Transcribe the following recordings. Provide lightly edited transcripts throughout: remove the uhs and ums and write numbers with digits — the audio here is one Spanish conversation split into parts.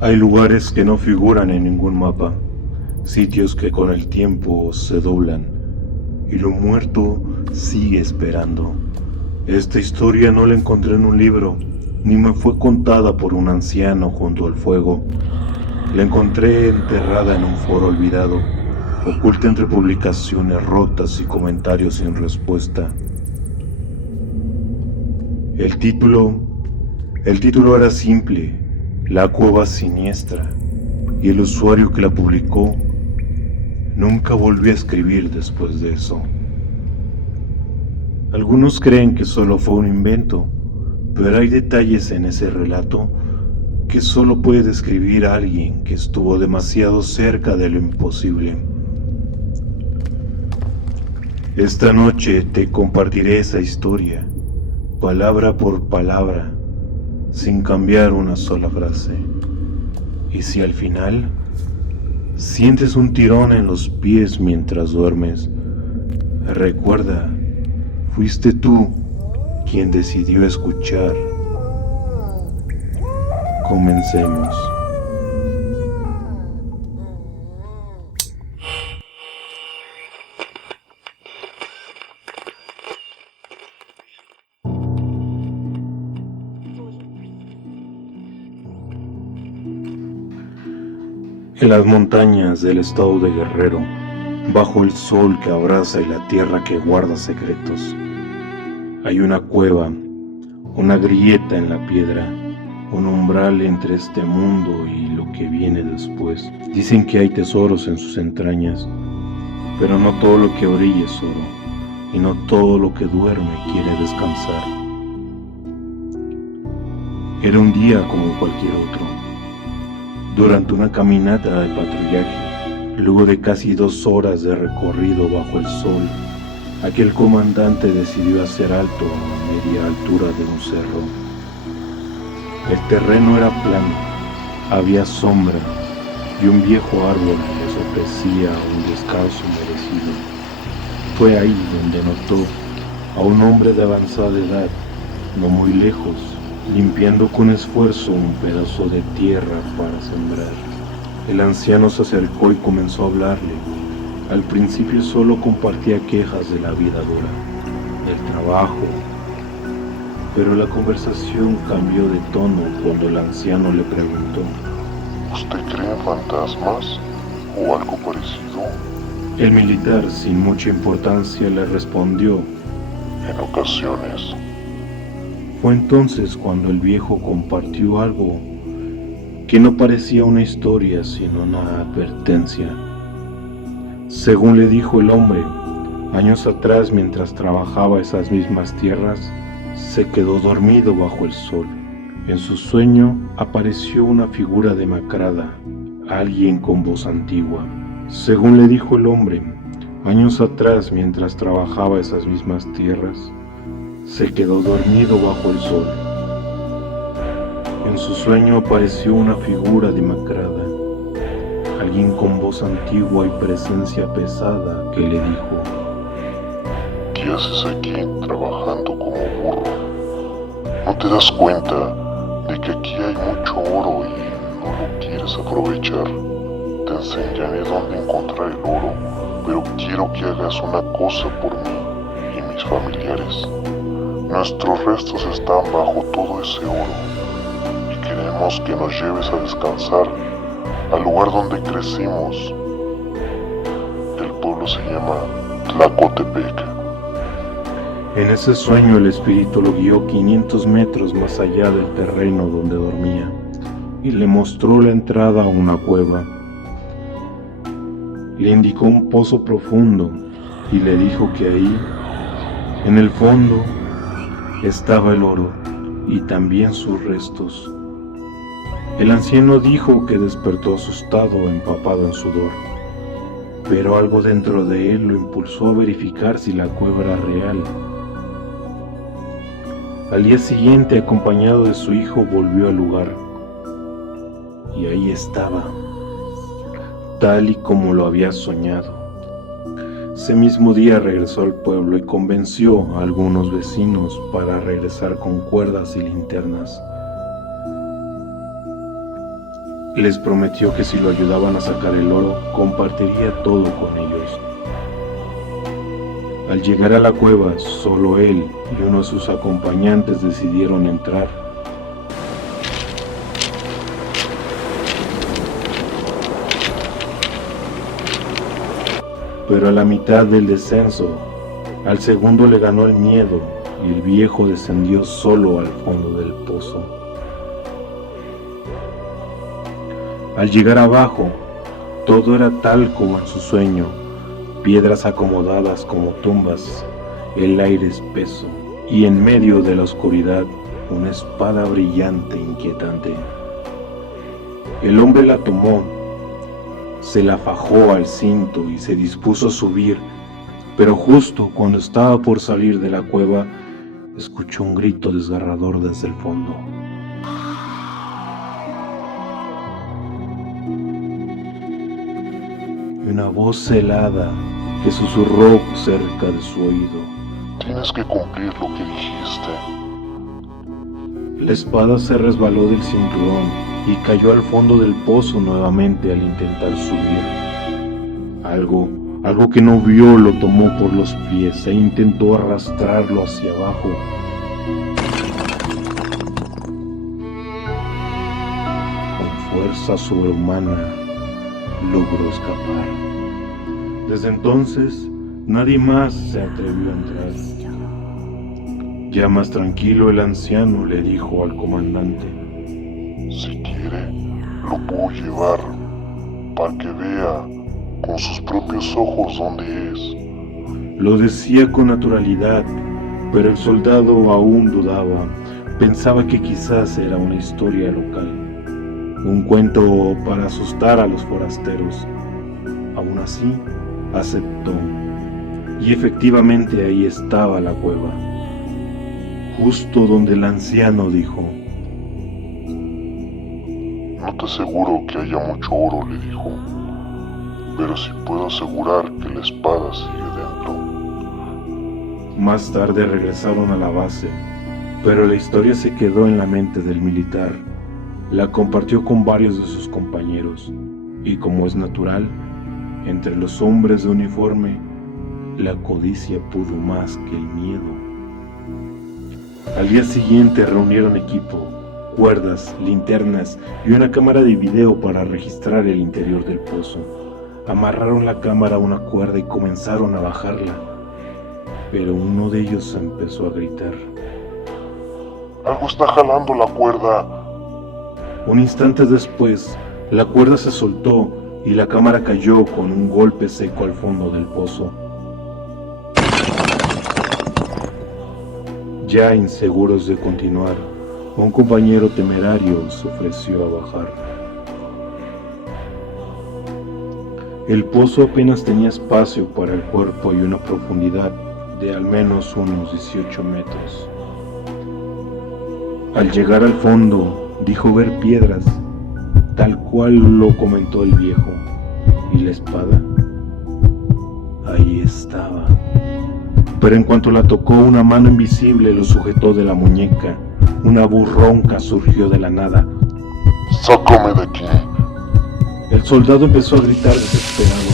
Hay lugares que no figuran en ningún mapa, sitios que con el tiempo se doblan, y lo muerto sigue esperando. Esta historia no la encontré en un libro, ni me fue contada por un anciano junto al fuego. La encontré enterrada en un foro olvidado, oculta entre publicaciones rotas y comentarios sin respuesta. El título era simple: La cueva siniestra, y el usuario que la publicó nunca volvió a escribir después de eso. Algunos creen que solo fue un invento, pero hay detalles en ese relato que solo puede describir a alguien que estuvo demasiado cerca de lo imposible. Esta noche te compartiré esa historia, palabra por palabra, sin cambiar una sola frase. Y si al final sientes un tirón en los pies mientras duermes, recuerda, fuiste tú quien decidió escuchar. Comencemos. En las montañas del estado de Guerrero, bajo el sol que abraza y la tierra que guarda secretos, hay una cueva, una grieta en la piedra, un umbral entre este mundo y lo que viene después. Dicen que hay tesoros en sus entrañas, pero no todo lo que brilla es oro, y no todo lo que duerme quiere descansar. Era un día como cualquier otro. Durante una caminata de patrullaje, luego de casi 2 horas de recorrido bajo el sol, aquel comandante decidió hacer alto a media altura de un cerro. El terreno era plano, había sombra y un viejo árbol les ofrecía un descanso merecido. Fue ahí donde notó a un hombre de avanzada edad, no muy lejos, limpiando con esfuerzo un pedazo de tierra para sembrar. El anciano se acercó y comenzó a hablarle. Al principio solo compartía quejas de la vida dura, del trabajo, pero la conversación cambió de tono cuando el anciano le preguntó: ¿Usted cree en fantasmas o algo parecido? El militar, sin mucha importancia, le respondió: En ocasiones. Fue entonces cuando el viejo compartió algo que no parecía una historia sino una advertencia. Según le dijo el hombre, años atrás, mientras trabajaba esas mismas tierras, se quedó dormido bajo el sol. En su sueño apareció una figura demacrada, alguien con voz antigua. Según le dijo el hombre, años atrás, mientras trabajaba esas mismas tierras, se quedó dormido bajo el sol. En su sueño apareció una figura demacrada, alguien con voz antigua y presencia pesada que le dijo: ¿Qué haces aquí trabajando como burro? ¿No te das cuenta de que aquí hay mucho oro y no lo quieres aprovechar? Te enseñaré dónde encontrar el oro, pero quiero que hagas una cosa por mí y mis familiares. Nuestros restos están bajo todo ese oro y queremos que nos lleves a descansar al lugar donde crecimos. El pueblo se llama Tlacotepec. En ese sueño el espíritu lo guió 500 metros más allá del terreno donde dormía y le mostró la entrada a una cueva. Le indicó un pozo profundo y le dijo que ahí, en el fondo, estaba el oro y también sus restos. El anciano dijo que despertó asustado, empapado en sudor, pero algo dentro de él lo impulsó a verificar si la cueva era real. Al día siguiente, acompañado de su hijo, volvió al lugar y ahí estaba, tal y como lo había soñado. Ese mismo día regresó al pueblo y convenció a algunos vecinos para regresar con cuerdas y linternas. Les prometió que si lo ayudaban a sacar el oro, compartiría todo con ellos. Al llegar a la cueva, solo él y uno de sus acompañantes decidieron entrar. Pero a la mitad del descenso, al segundo le ganó el miedo y el viejo descendió solo al fondo del pozo. Al llegar abajo, todo era tal como en su sueño, piedras acomodadas como tumbas, el aire espeso y en medio de la oscuridad una espada brillante e inquietante. El hombre la tomó, se la fajó al cinto y se dispuso a subir, pero justo cuando estaba por salir de la cueva, escuchó un grito desgarrador desde el fondo. Y una voz helada que susurró cerca de su oído: Tienes que cumplir lo que dijiste. La espada se resbaló del cinturón y cayó al fondo del pozo nuevamente al intentar subir. Algo que no vio lo tomó por los pies e intentó arrastrarlo hacia abajo. Con fuerza sobrehumana logró escapar. Desde entonces, nadie más se atrevió a entrar. Ya más tranquilo, el anciano le dijo al comandante: Si quiere, lo puedo llevar para que vea con sus propios ojos dónde es. Lo decía con naturalidad, pero el soldado aún dudaba. Pensaba que quizás era una historia local, un cuento para asustar a los forasteros. Aún así, aceptó. Y efectivamente ahí estaba la cueva, justo donde el anciano dijo. No te aseguro que haya mucho oro, le dijo, pero sí puedo asegurar que la espada sigue dentro. Más tarde regresaron a la base, pero la historia se quedó en la mente del militar. La compartió con varios de sus compañeros, y como es natural, entre los hombres de uniforme, la codicia pudo más que el miedo. Al día siguiente reunieron equipo, cuerdas, linternas y una cámara de video para registrar el interior del pozo. Amarraron la cámara a una cuerda y comenzaron a bajarla, pero uno de ellos empezó a gritar. ¡Algo está jalando la cuerda! Un instante después, la cuerda se soltó y la cámara cayó con un golpe seco al fondo del pozo. Ya inseguros de continuar, un compañero temerario se ofreció a bajar. El pozo apenas tenía espacio para el cuerpo y una profundidad de al menos unos 18 metros. Al llegar al fondo, dijo ver piedras, tal cual lo comentó el viejo, y la espada, ahí estaba. Pero en cuanto la tocó, una mano invisible lo sujetó de la muñeca. Una voz ronca surgió de la nada. ¡Sácame de aquí! El soldado empezó a gritar desesperado.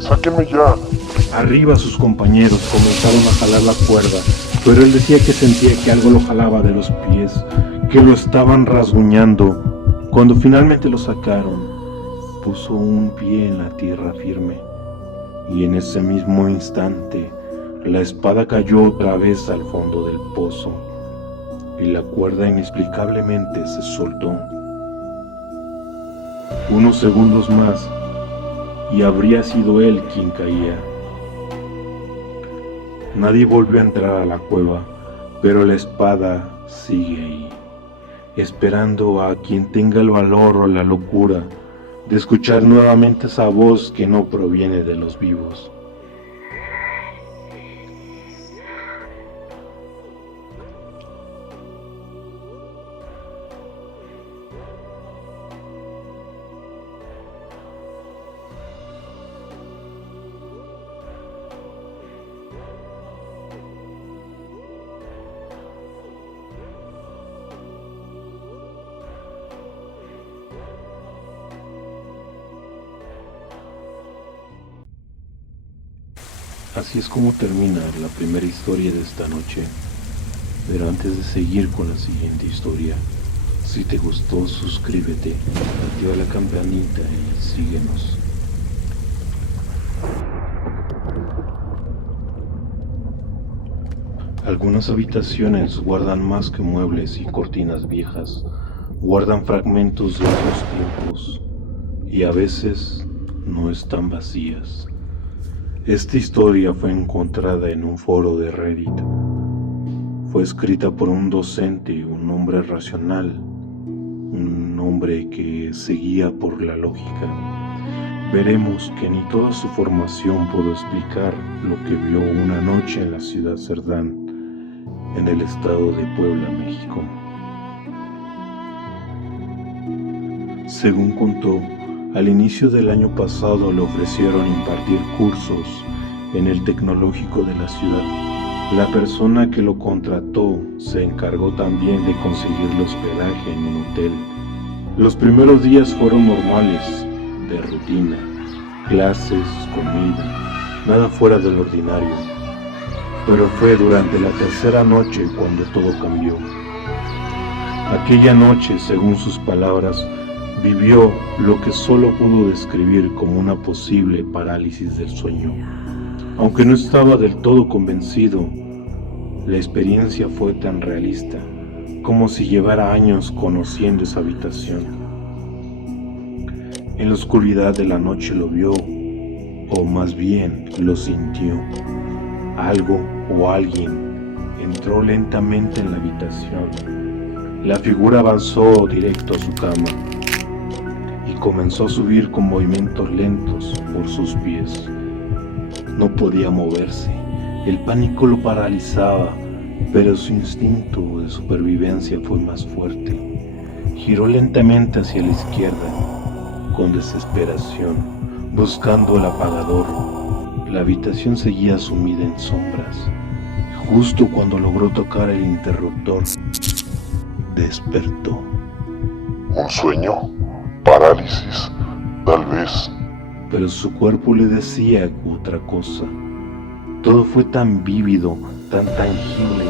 ¡Sáquenme ya! Arriba sus compañeros comenzaron a jalar la cuerda, pero él decía que sentía que algo lo jalaba de los pies, que lo estaban rasguñando. Cuando finalmente lo sacaron, puso un pie en la tierra firme, y en ese mismo instante, la espada cayó otra vez al fondo del pozo, y la cuerda inexplicablemente se soltó. Unos segundos más, y habría sido él quien caía. Nadie volvió a entrar a la cueva, pero la espada sigue ahí, esperando a quien tenga el valor o la locura de escuchar nuevamente esa voz que no proviene de los vivos. Así es como termina la primera historia de esta noche. Pero antes de seguir con la siguiente historia, si te gustó, suscríbete, activa la campanita y síguenos. Algunas habitaciones guardan más que muebles y cortinas viejas, guardan fragmentos de otros tiempos y a veces no están vacías. Esta historia fue encontrada en un foro de Reddit. Fue escrita por un docente, un hombre racional, un hombre que seguía por la lógica. Veremos que ni toda su formación pudo explicar lo que vio una noche en la ciudad Cerdán, en el estado de Puebla, México. Según contó, al inicio del año pasado le ofrecieron impartir cursos en el tecnológico de la ciudad. La persona que lo contrató se encargó también de conseguirle hospedaje en un hotel. Los primeros días fueron normales, de rutina, clases, comida, nada fuera del ordinario. Pero fue durante la tercera noche cuando todo cambió. Aquella noche, según sus palabras, vivió lo que solo pudo describir como una posible parálisis del sueño. Aunque no estaba del todo convencido, la experiencia fue tan realista, como si llevara años conociendo esa habitación. En la oscuridad de la noche lo vio, o más bien lo sintió. Algo o alguien entró lentamente en la habitación. La figura avanzó directo a su cama y comenzó a subir con movimientos lentos por sus pies. No podía moverse. El pánico lo paralizaba, pero su instinto de supervivencia fue más fuerte. Giró lentamente hacia la izquierda, con desesperación, buscando el apagador. La habitación seguía sumida en sombras. Justo cuando logró tocar el interruptor, despertó. ¿Un sueño? ¿Parálisis? Tal vez. Pero su cuerpo le decía otra cosa. Todo fue tan vívido, tan tangible.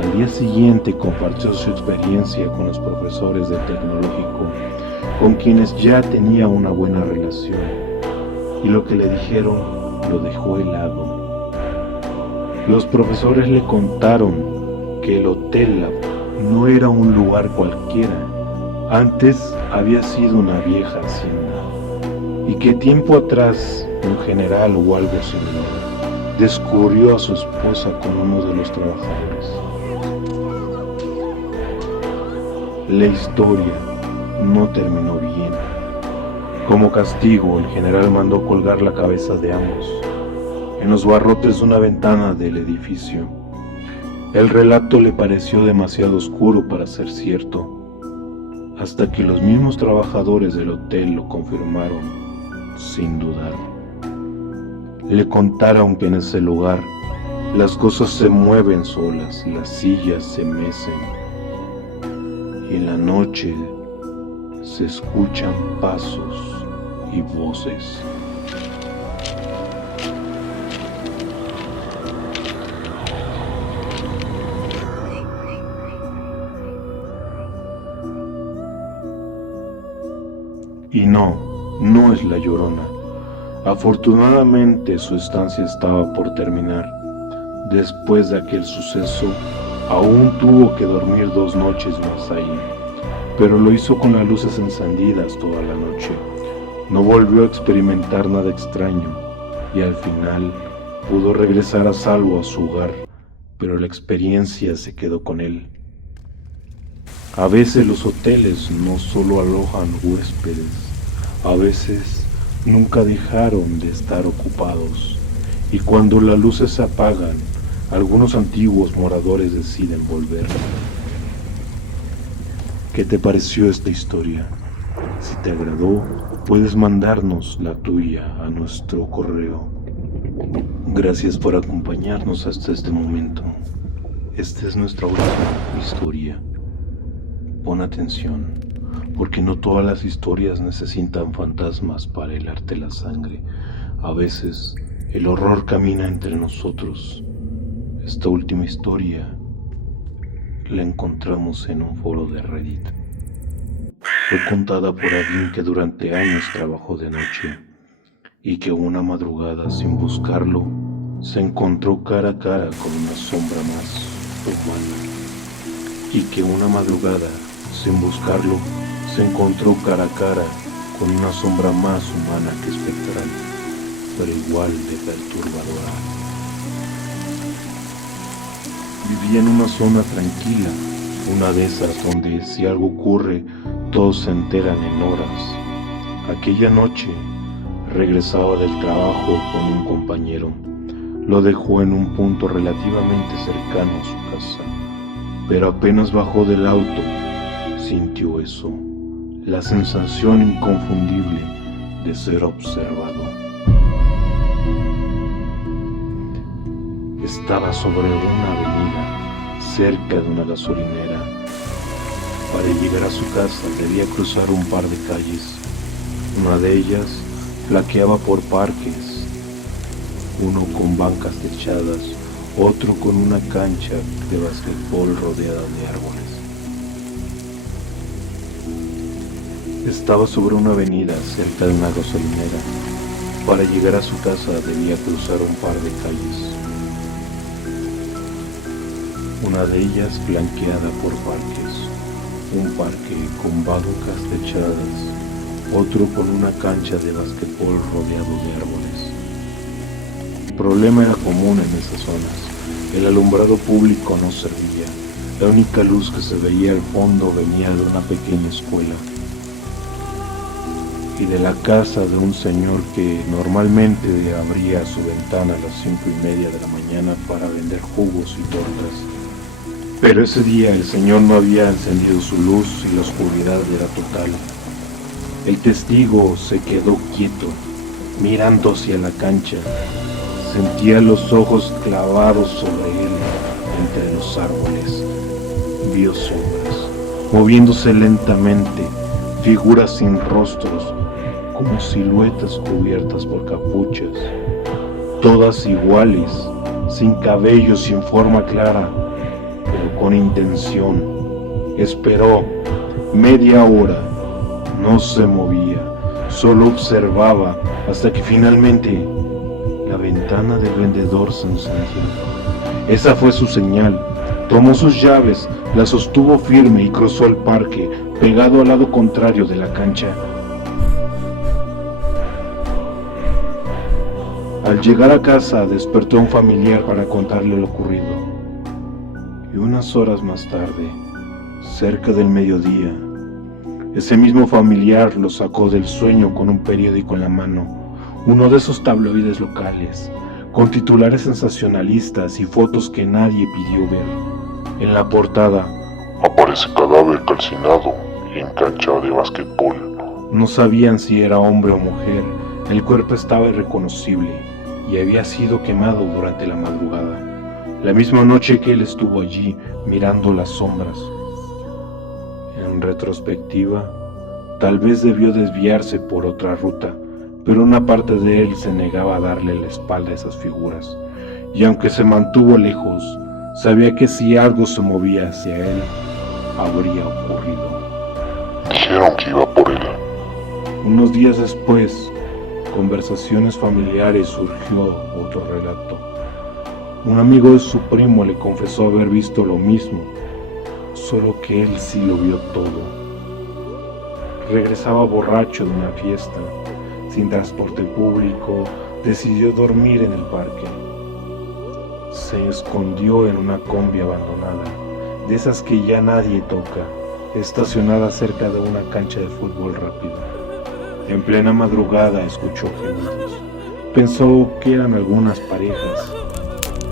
Al día siguiente compartió su experiencia con los profesores del tecnológico, con quienes ya tenía una buena relación, y lo que le dijeron lo dejó helado. Los profesores le contaron que el Hotel Lab no era un lugar cualquiera. Antes había sido una vieja hacienda, y que tiempo atrás un general o algo similar descubrió a su esposa con uno de los trabajadores. La historia no terminó bien. Como castigo, el general mandó colgar la cabeza de ambos en los barrotes de una ventana del edificio. El relato le pareció demasiado oscuro para ser cierto, hasta que los mismos trabajadores del hotel lo confirmaron, sin dudar. Le contaron que en ese lugar las cosas se mueven solas, las sillas se mecen, y en la noche se escuchan pasos y voces. Y no es la Llorona. Afortunadamente su estancia estaba por terminar. Después de aquel suceso, aún tuvo que dormir 2 noches más ahí, pero lo hizo con las luces encendidas toda la noche. No volvió a experimentar nada extraño y al final pudo regresar a salvo a su hogar, pero la experiencia se quedó con él. A veces los hoteles no solo alojan huéspedes, a veces nunca dejaron de estar ocupados, y cuando las luces se apagan, algunos antiguos moradores deciden volver. ¿Qué te pareció esta historia? Si te agradó, puedes mandarnos la tuya a nuestro correo. Gracias por acompañarnos hasta este momento. Esta es nuestra última historia. Pon atención, porque no todas las historias necesitan fantasmas para helarte la sangre. A veces el horror camina entre nosotros. Esta última historia la encontramos en un foro de Reddit. Fue contada por alguien que durante años trabajó de noche y que una madrugada, sin buscarlo, se encontró cara a cara con una sombra más humana. Y que una madrugada, sin buscarlo, se encontró cara a cara con una sombra más humana que espectral, pero igual de perturbadora. Vivía en una zona tranquila, una de esas donde si algo ocurre, todos se enteran en horas. Aquella noche regresaba del trabajo con un compañero. Lo dejó en un punto relativamente cercano a su casa, pero apenas bajó del auto, sintió eso, la sensación inconfundible de ser observado. Estaba sobre una avenida, cerca de una gasolinera. Para llegar a su casa debía cruzar un par de calles. Una de ellas flaqueaba por parques, uno con bancas techadas, otro con una cancha de basquetbol rodeada de árboles. Estaba sobre una avenida cerca de una gasolinera. Para llegar a su casa debía cruzar un par de calles. Una de ellas flanqueada por parques, un parque con bancas techadas, otro con una cancha de basquetbol rodeado de árboles. El problema era común en esas zonas. El alumbrado público no servía. La única luz que se veía al fondo venía de una pequeña escuela y de la casa de un señor que normalmente abría su ventana a las 5:30 de la mañana para vender jugos y tortas. Pero ese día el señor no había encendido su luz y la oscuridad era total. El testigo se quedó quieto, mirando hacia la cancha. Sentía los ojos clavados sobre él entre los árboles. Vio sombras, moviéndose lentamente, figuras sin rostros, como siluetas cubiertas por capuchas, todas iguales, sin cabello, sin forma clara, pero con intención. Esperó media hora, no se movía, solo observaba hasta que finalmente la ventana del vendedor se encendió. Esa fue su señal. Tomó sus llaves, las sostuvo firme y cruzó el parque, pegado al lado contrario de la cancha. Al llegar a casa despertó a un familiar para contarle lo ocurrido. Y unas horas más tarde, cerca del mediodía, ese mismo familiar lo sacó del sueño con un periódico en la mano, uno de esos tabloides locales, con titulares sensacionalistas y fotos que nadie pidió ver. En la portada, aparece cadáver calcinado en cancha de basquetbol. No sabían si era hombre o mujer. El cuerpo estaba irreconocible y había sido quemado durante la madrugada, la misma noche que él estuvo allí mirando las sombras. En retrospectiva, tal vez debió desviarse por otra ruta, pero una parte de él se negaba a darle la espalda a esas figuras, y aunque se mantuvo lejos, sabía que si algo se movía hacia él, habría ocurrido. Dijeron que iba por él. Unos días después, conversaciones familiares, surgió otro relato. Un amigo de su primo le confesó haber visto lo mismo, solo que él sí lo vio todo. Regresaba borracho de una fiesta, sin transporte público, decidió dormir en el parque. Se escondió en una combi abandonada, de esas que ya nadie toca, estacionada cerca de una cancha de fútbol rápido. En plena madrugada escuchó gemidos. Pensó que eran algunas parejas,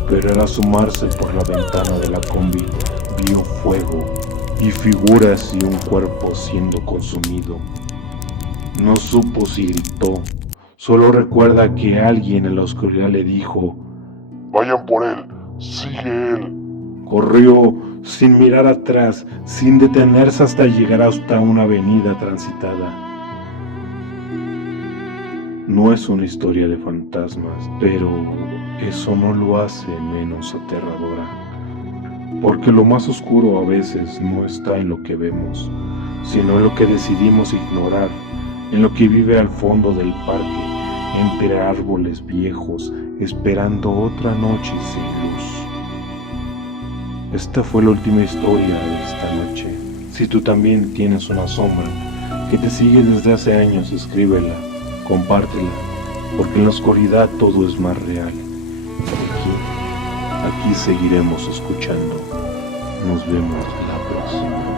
pero al asomarse por la ventana de la combi, vio fuego y figuras y un cuerpo siendo consumido. No supo si gritó, solo recuerda que alguien en la oscuridad le dijo: vayan por él, sigue él. Corrió sin mirar atrás, sin detenerse hasta llegar hasta una avenida transitada. No es una historia de fantasmas, pero eso no lo hace menos aterradora. Porque lo más oscuro a veces no está en lo que vemos, sino en lo que decidimos ignorar, en lo que vive al fondo del parque, entre árboles viejos, esperando otra noche sin luz. Esta fue la última historia de esta noche. Si tú también tienes una sombra que te sigue desde hace años, escríbela, compártela, porque en la oscuridad todo es más real. Aquí seguiremos escuchando. Nos vemos la próxima.